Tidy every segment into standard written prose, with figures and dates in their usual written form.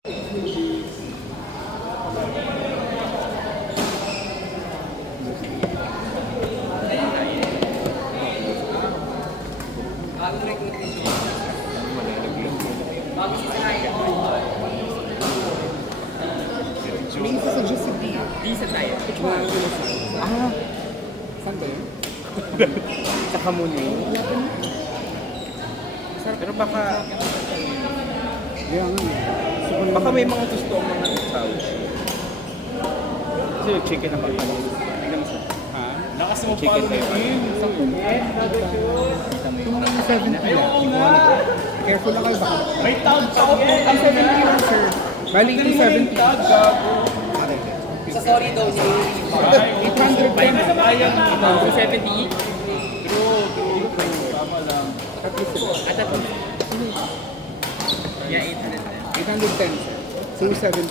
May isa-suggest si D. Decent tayo. Which one? Saan ba yun? Sa Kamuning. Pero baka Kaya nga. baka may mga gusto ang mga couch. Kasi yung chicken naman pala. Tingnan mo sa... Ha? Lakas mo chicken na yun. Kung may 70 na. Careful lang kayo baka. May tag pa ako. Ang 70 lang, sir. Bali yung 70. Sa sorry daw si 800 pa yun. Ayan, sa 70. True. Tama lang. Tatlo sila. At at yeah, 800. 810, sir. So, 70.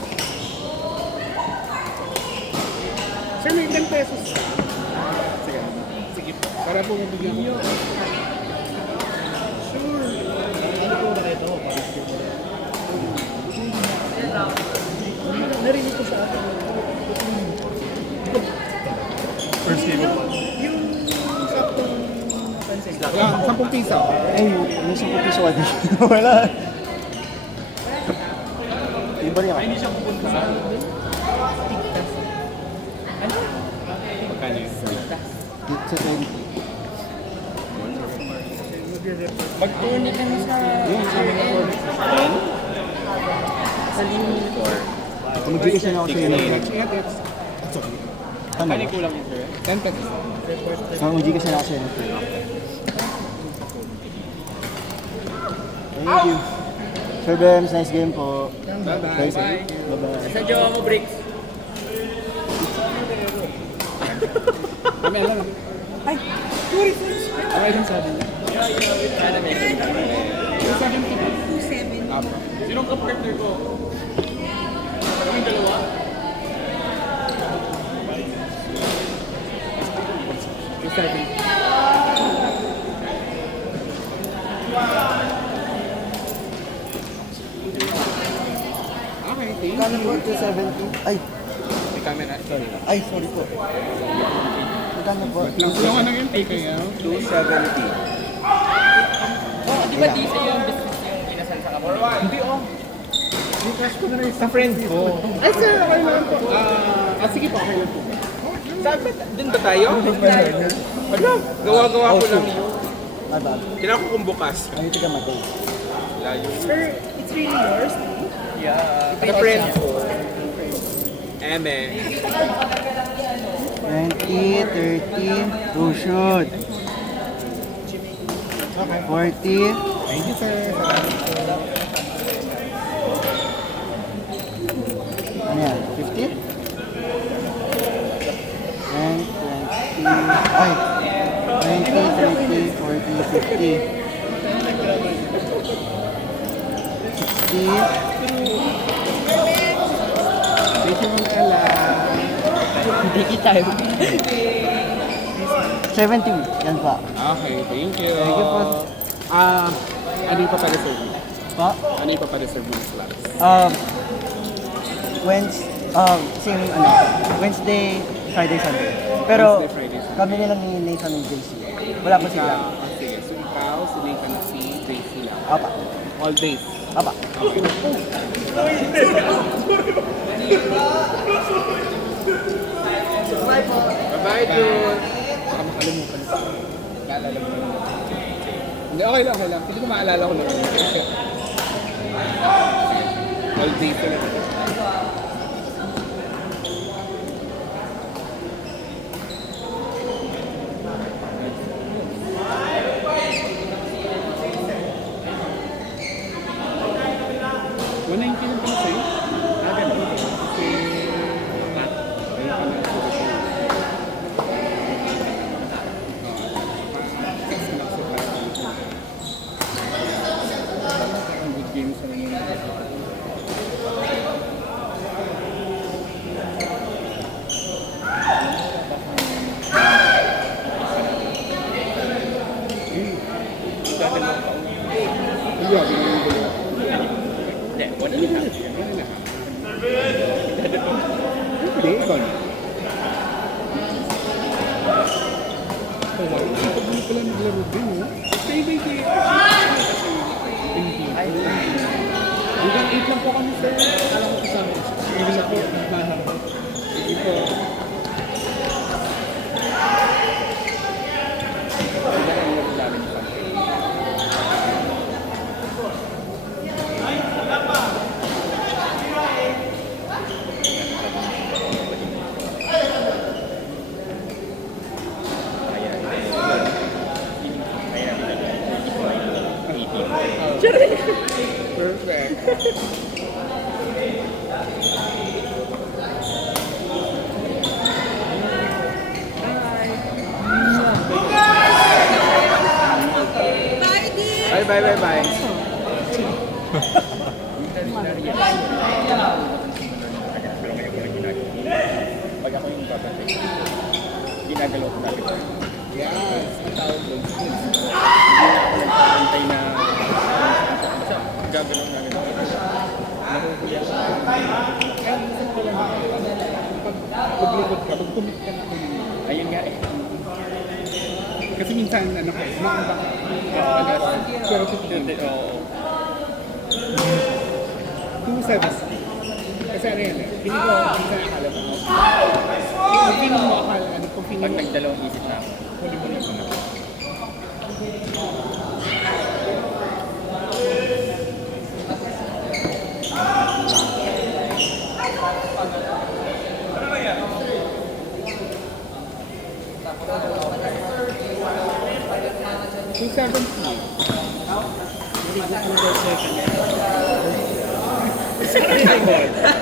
Sir, may 10 pesos. Sige. Sige po. Para po mabigyan ko. Sure. Ano po ba ito? Narinig ko sa atin. First game po. Yung saktong napansin. Wala, 10 piso. Ay, yung 10 piso ka din. Wala. Iba rin ako. Hindi siya pupunta sa... Magkano yun? Sa 20. Mag-turnip kami sa... Sa Limitor. Mag-gigising ako sa inyo. Ingat, it's Ano? Kani kulang yun, sir? 10 pesos. Mag-gigising ako sa inyo. Thank you. Sir Bems, nice game po. Bye-bye. Bye. Bye-bye. Sa jowa mo, Bricks. Kami alam. Ay! Sorry, sorry. Ano yung sabi niya? Sana may 270. Apo. Sinong ka-partner ko? Kaming dalawa? Okay, thank Kano you. po? 270? Ay, May camera. Sorry. ay, sorry po. Kano po? Nang ano yung take kaya? 270. Oh, di ba di sa yung business yung inasal sa Kamuning? Hindi, oh. Di-crush ko na rin sa friend ko. Ay, sir, okay lang po. Sige po, okay lang po. Saan ba? Doon ba tayo? Ano? Gawa-gawa ko lang yun. Mabag. Kailangan ko kung bukas. Ay, ito ka matay. Layo. Sir, it's really yours? Yeah. Sa friend ko. Eme. 20, 30, oh shoot. 40, Thank you, sir. Salamat po. ano yan? 50? And 20, ay, 20, 30, 40, 50. 60, Thank you, Ma'am Ella. Hindi kita. 70, yan pa. Okay, thank you. Thank you po. Ano yung papareserve mo? Pa? Ano yung papareserve mo sa slots? Wednesday, Friday, Sunday. Pero Wednesday, Friday, Sunday. kami nilang ni Nathan ng JC. Wala pa sila. Sige, so ikaw, si Nathan, si JC lang. Apa. All days. Apa. Bye-bye, Jun. Baka makalimutan ko. Naalala mo naman. Hindi, okay lang, okay lang. Hindi ko maalala ko naman. All days ko lang. Wala yung kinuntan sa'yo? Ganun. Kasi... Ayun pala. Good games sa mga Hindi, wala na. Hindi, ikaw na. Wala, hindi ko pala naglaro din, no? Stay. Hanggang 8 lang po kami, sir. Alam ko kasama ko. Hindi na po, nagmahal ko. Sige po. Hindi na lang namin sa perfect. Bye. Pag ako yung babalik, ginagalaw ko natin. Yes, ang tawag doon. Antay na gagalaw na rin. Nahuhuli ako. Kaya minsan ko lang pag maglikod ka, mag-commit ka na kayo. Ayun nga eh. Kasi minsan, ano ko, makabak. Pero tutunin. Oo. 2-7. Kasi ano yan eh, hindi ko minsan akala mo. Kung piling mo akala, kung piling Pag mo, nagdalawang isip na ako, huli mo na ito na.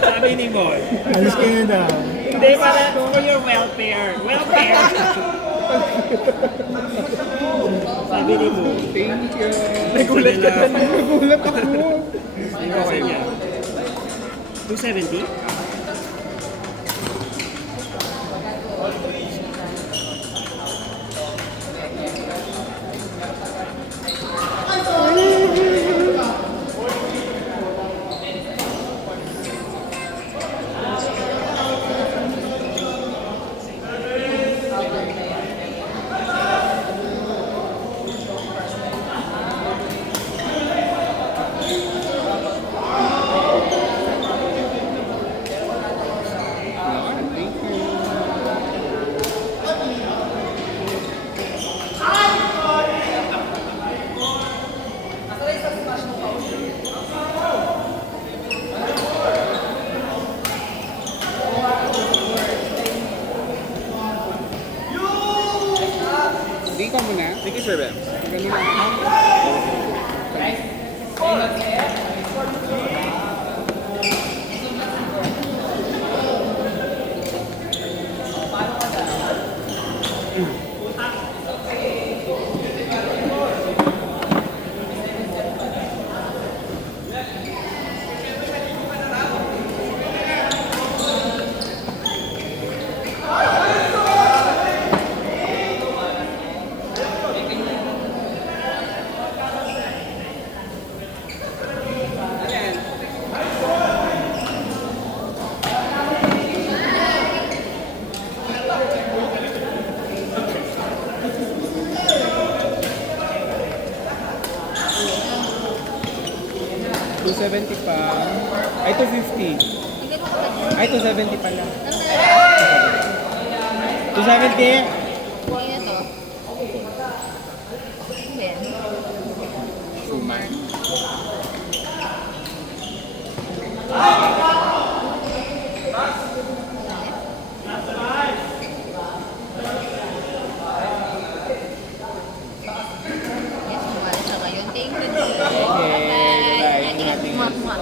Sabi ni Boy. Alis ka na daw. Hindi, para for your welfare. Welfare! Sabi ni Boy. Thank you. Nagulat ka na. Nagulat ako. Okay niya. 270? Thank you. Hindi ka muna. Sige, Sir Ben. Ganun lang. $270 pa. Ay, $250. Ay, $270 pala. 270. Hindi na to. Hindi. Suman. Yes, sumali sa ngayon. Thank you. Okay, bye. Ingat, ingat. Mwah.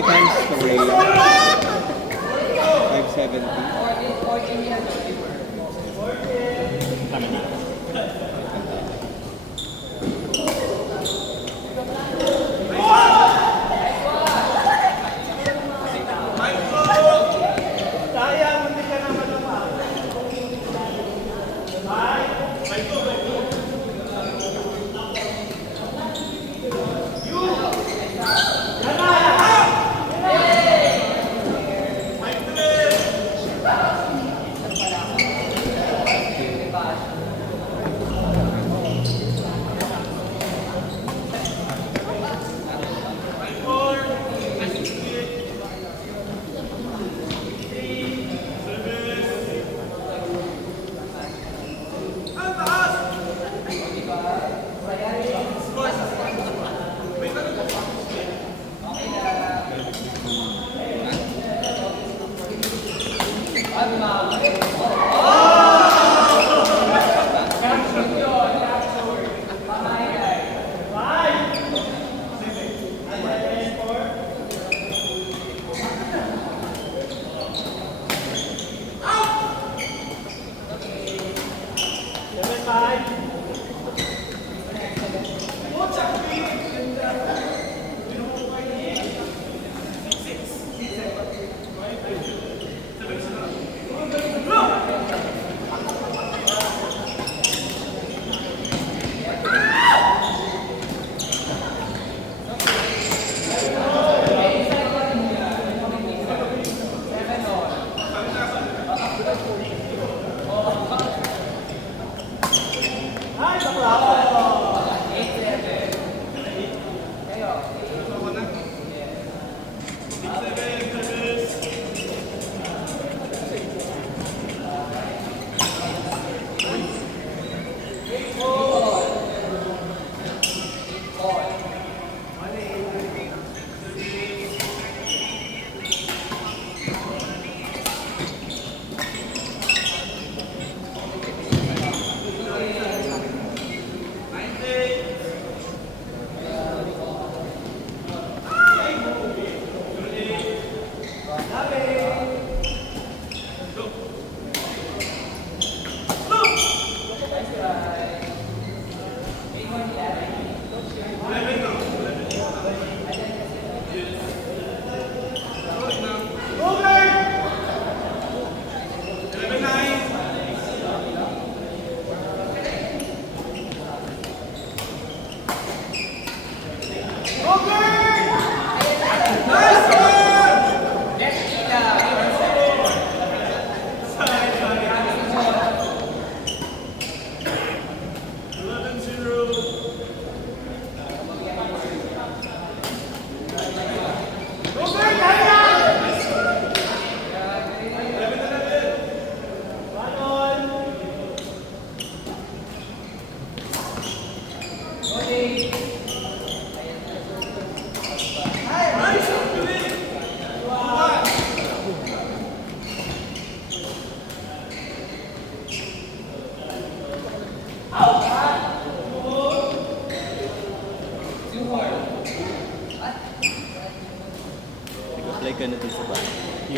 times for Ray. 570.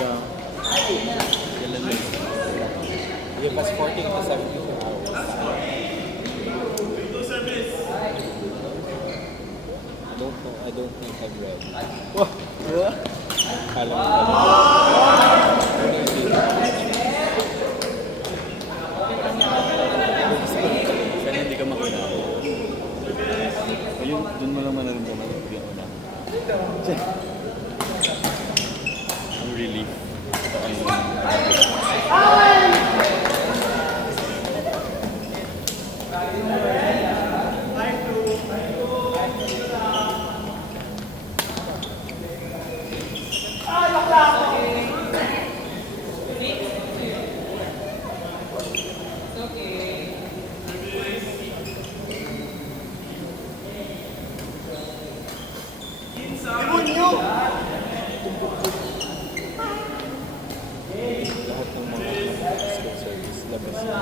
Yeah. Give us 40 to 72 hours. I don't think I'm ready. Alam Sana hindi ka makilala. Ayun, dun mo naman naramdaman yung bigyan ko na. Ang relief. lahat ng mga skill service labas na.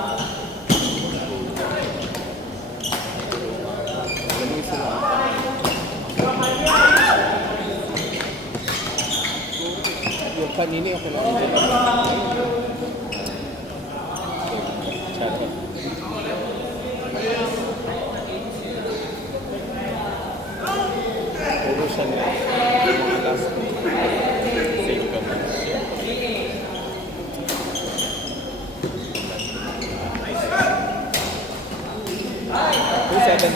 Ganun sila. Yung kanini ako lang dito. Chat. Puro siya na mga last week. Same comments siya. Yung 7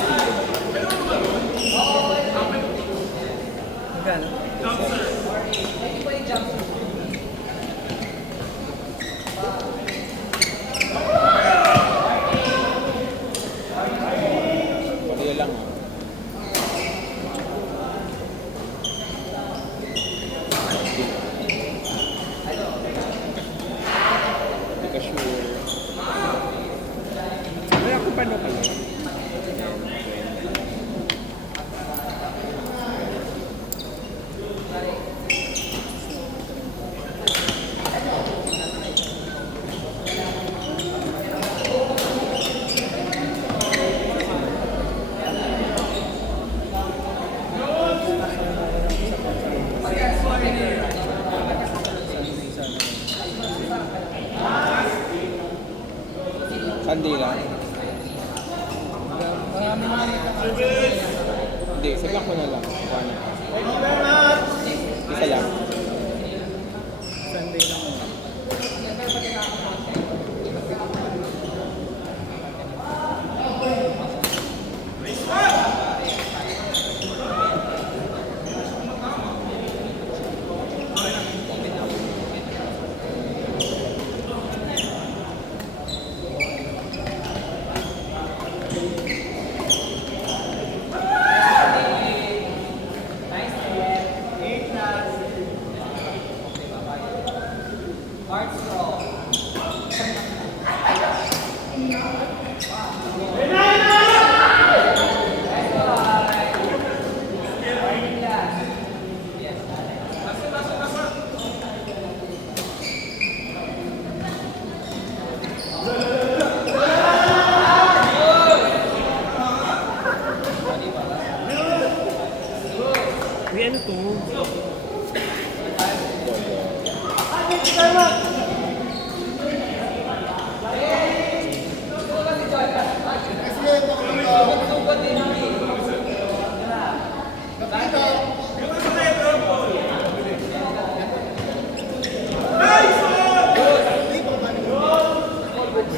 Magkano? Pareho lang ah. Hindi ka sure. Kaya ako paano kayo? Kandila. Hindi, sabak mo na lang. One. Isa lang. Sunday lang mo. Uy, ano to?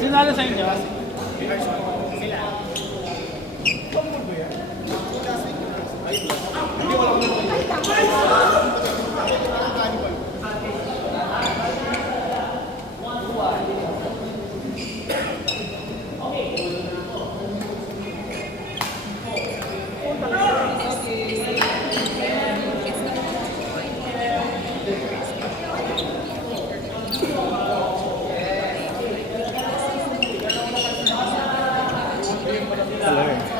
Sinalo sa inyo? Hello.